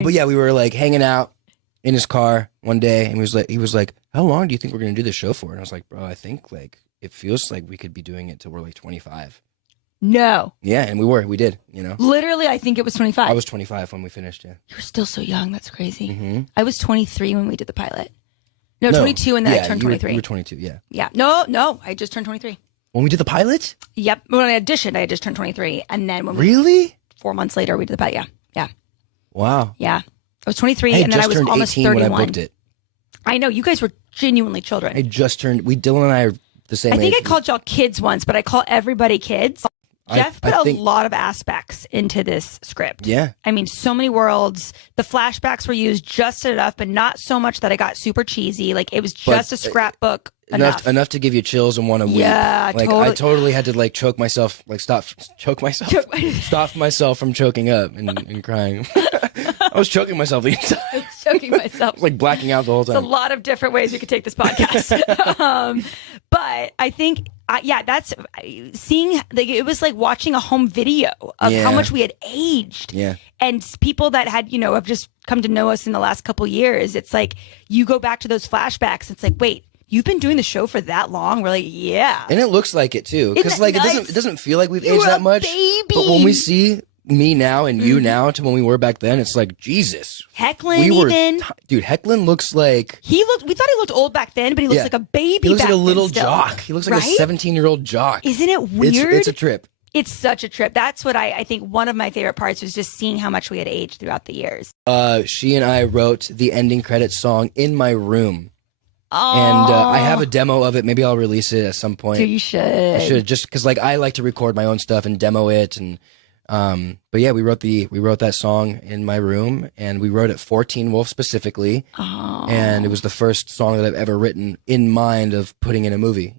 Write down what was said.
But yeah, we were like hanging out in his car one day, and he was like, "How long do you think we're gonna do this show for?" And I was like, "Bro, I think like it feels like we could be doing it till we're like 25." No. Yeah, and we did, you know. Literally, I think it was 25. I was 25 when we finished. Yeah. You were still so young. That's crazy. Mm-hmm. I was 23 when we did the pilot. No, 22, and then I turned 23. You were 22. Yeah. Yeah. No, I just turned 23. When we did the pilot? Yep. When I auditioned, I had just turned 23, and then when really 4 months later we did the pilot. Yeah. Wow. Yeah. I was 23, and then I was almost 31 when I booked it. I know, you guys were genuinely children. Dylan and I are the same age. I think I called y'all kids once, but I call everybody kids. Jeff put a lot of aspects into this script. Yeah. I mean, so many worlds. The flashbacks were used just enough, but not so much that I got super cheesy. Like, it was just a scrapbook enough to give you chills and want to weep. Yeah, like, totally. I totally had to like choke myself, like stop myself from choking up and crying. I was choking myself the entire time. Choking myself. Like blacking out the whole time. There's a lot of different ways we could take this podcast. But I think, that's seeing, like, it was like watching a home video of how much we had aged. Yeah. And people that had, have just come to know us in the last couple years, it's like you go back to those flashbacks. It's like, wait, you've been doing the show for that long? We're like, yeah. And it looks like it too. Because like it doesn't feel like we've aged that much. Baby. But when we see me now and you now to when we were back then, it's like, Jesus. Hecklin even. Dude, Hecklin looks like... we thought he looked old back then, but he looks like a baby. He looks back like a little then jock. He looks like a 17-year-old jock. Isn't it weird? It's a trip. It's such a trip. That's what I think one of my favorite parts was just seeing how much we had aged throughout the years. She and I wrote the ending credits song in my room. Oh. And I have a demo of it. Maybe I'll release it at some point. Dude, you should. I should, just because like I like to record my own stuff and demo it. And but yeah, we wrote that song in my room, and we wrote it for Teen Wolf specifically. Oh. And it was the first song that I've ever written in mind of putting in a movie,